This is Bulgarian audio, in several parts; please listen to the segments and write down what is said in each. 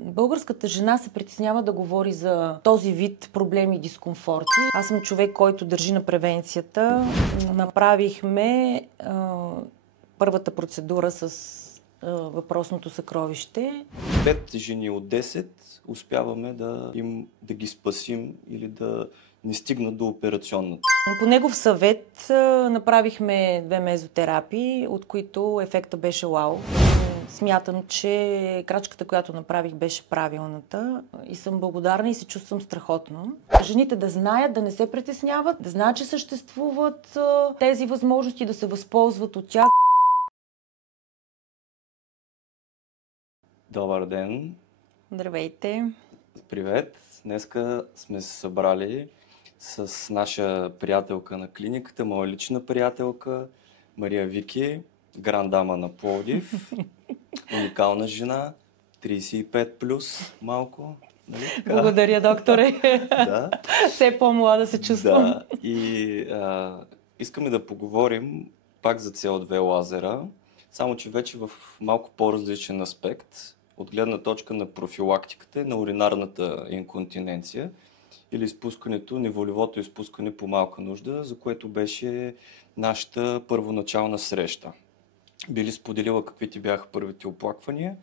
Българската жена се притеснява да говори за този вид проблеми и дискомфорти. Аз съм човек, който държи на превенцията. Направихме първата процедура с въпросното съкровище. 5 жени от 10 успяваме да ги спасим или да не стигнат до операционната. По негов съвет направихме 2 мезотерапии, от които ефектът беше вау. Смятам, че крачката, която направих, беше правилната и съм благодарна и се чувствам страхотно. Жените да знаят, да не се притесняват, да знаят, че съществуват тези възможности, да се възползват от тях. Добър ден! Здравейте! Привет! Днеска сме се събрали с наша приятелка на клиниката, моя лична приятелка Мария Вики, грандама на Пловдив, уникална жена, 35+, малко. Нали така? Благодаря, докторе! Да. Все по-млада се чувствам. Да. И искаме да поговорим пак за CO2 лазера, само че вече в малко по-различен аспект, от гледна точка на профилактиката и на уринарната инконтиненция или изпускането, неволевото изпускане по малка нужда, за което беше нашата първоначална среща. Би ли споделила какви ти бяха първите оплаквания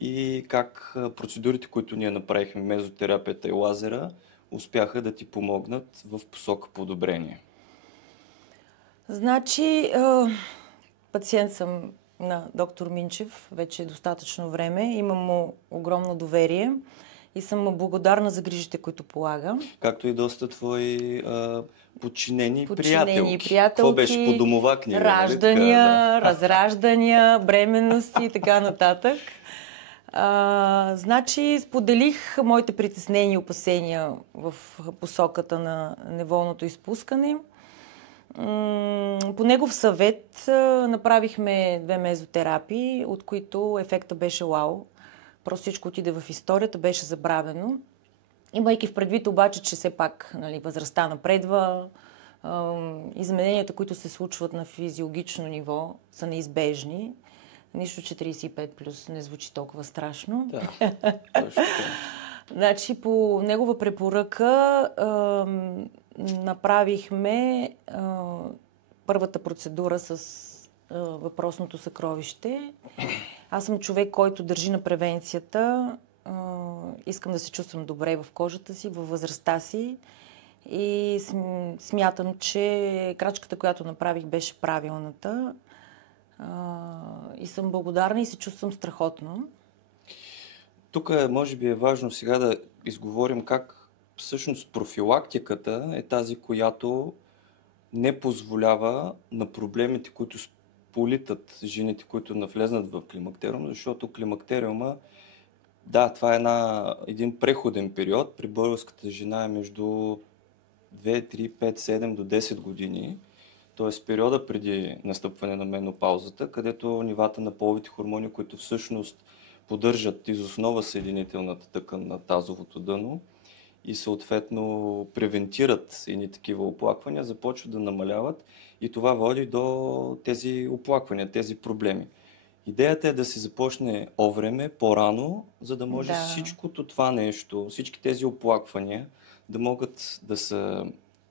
и как процедурите, които ние направихме, мезотерапията и лазера, успяха да ти помогнат в посока подобрение? Значи, пациент съм на доктор Минчев вече достатъчно време. Имам му огромно доверие и съм му благодарна за грижите, които полага. Както и доста твои подчинени приятелки. Какво беше по домова книга? Раждания, нали? Да. разраждания, бременности и така нататък. Значи, споделих моите притеснения и опасения в посоката на неволното изпускане. По негов съвет направихме 2 мезотерапии, от които ефектът беше вау. Просто всичко отиде в историята, беше забравено. Имайки в предвид обаче, че все пак възрастта напредва, измененията, които се случват на физиологично ниво, са неизбежни. Нищо, че 35+ не звучи толкова страшно. Да, точно така. Значи, по негова препоръка направихме първата процедура с въпросното съкровище. Аз съм човек, който държи на превенцията. Искам да се чувствам добре в кожата си, във възрастта си. И смятам, че крачката, която направих, беше правилната. И съм благодарна и се чувствам страхотно. Тук може би е важно сега да изговорим как всъщност профилактиката е тази, която не позволява на проблемите, които сполитат жените, които навлезнат в климактериум, защото климактериума, да, това е един преходен период. При българската жена е между 2, 3, 5, 7 до 10 години. Т.е. периода преди настъпване на менопаузата, където нивата на половите хормони, които всъщност поддържат из основа съединителната тъкан на тазовото дъно и съответно превентират едни такива оплаквания, започват да намаляват и това води до тези оплаквания, тези проблеми. Идеята е да се започне овреме, по-рано, за да може всичкото това нещо, всички тези оплаквания да могат да се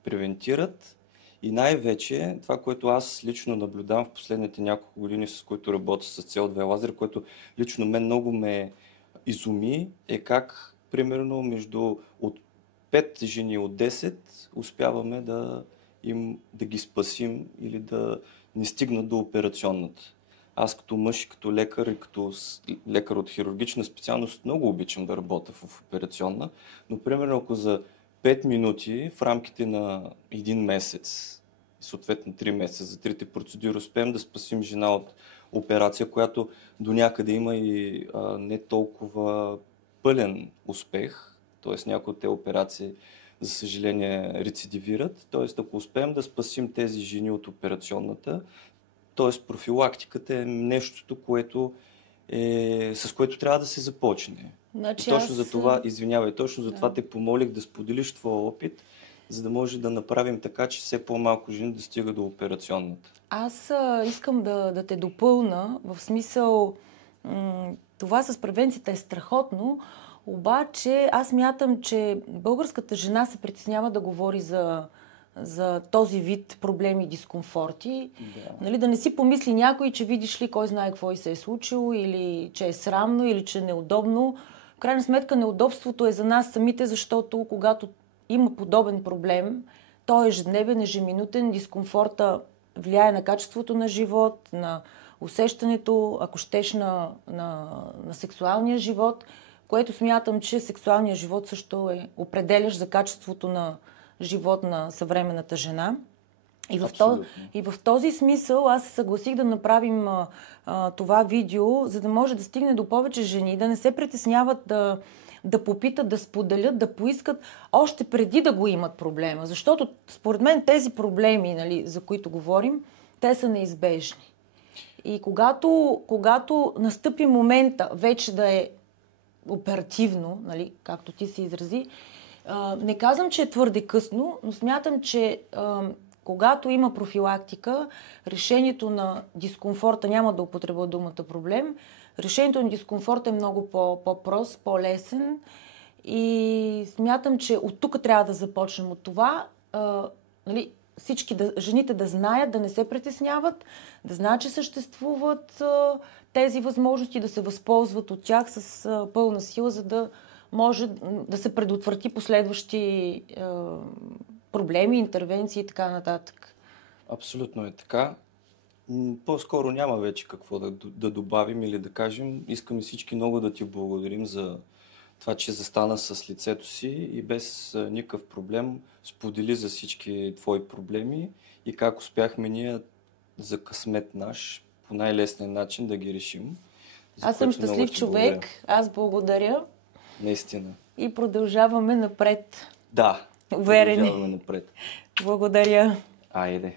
превентират. И най-вече това, което аз лично наблюдавам в последните няколко години, с които работя с CO2 лазер, което лично мен много ме изуми, е как примерно от 5 жени от 10 успяваме да ги спасим или да не стигнат до операционната. Аз като мъж и като лекар и като лекар от хирургична специалност много обичам да работя в операционна, но примерно ако за 5 минути в рамките на 1 месец, съответно 3 месеца за 3 процедури, успеем да спасим жена от операция, която до някъде има и не толкова пълен успех, т.е. някои от тези операции, за съжаление, рецидивират. Т.е. ако успеем да спасим тези жени от операционната, т.е. профилактиката е нещото, с което трябва да се започне. Значи, и точно за това, точно за това те помолих да споделиш твоя опит, за да може да направим така, че все по-малко жени да стига до операционната. Аз искам да те допълна, в смисъл това с превенцията е страхотно, Обаче аз мятам, че българската жена се притеснява да говори за този вид проблеми и дискомфорти. Да. Нали, да не си помисли някой, че видиш ли кой знае какво и се е случило, или че е срамно, или че е неудобно. В крайна сметка неудобството е за нас самите, защото когато има подобен проблем, той е ежедневен, ежеминутен, дискомфорта влияе на качеството на живот, на усещането, ако щеш, на сексуалния живот, което смятам, че сексуалният живот също е определящ за качеството на живот на съвременната жена. И в този смисъл аз се съгласих да направим това видео, за да може да стигне до повече жени, да не се притесняват да попитат, да споделят, да поискат още преди да го имат проблема. Защото според мен тези проблеми, нали, за които говорим, те са неизбежни. И когато настъпи момента вече да е оперативно, нали, както ти се изрази, не казвам, че е твърде късно, но смятам, че когато има профилактика, решението на дискомфорта, няма да употребя думата проблем, решението на дискомфорта е много по-прост, по-лесен и смятам, че от тук трябва да започнем от това, нали, всички жените да знаят, да не се притесняват, да знаят, че съществуват тези възможности, да се възползват от тях с пълна сила, за да може да се предотврати последващи проблеми, интервенции и така нататък. Абсолютно е така. По-скоро няма вече какво да добавим или да кажем. Искаме всички много да ти благодарим за това, че застана с лицето си и без никакъв проблем сподели за всички твои проблеми и как успяхме ние за късмет наш по най-лесния начин да ги решим. Аз съм щастлив човек, аз благодаря. Наистина. И продължаваме напред. Да, уверени. Продължаваме напред. Благодаря. Айде.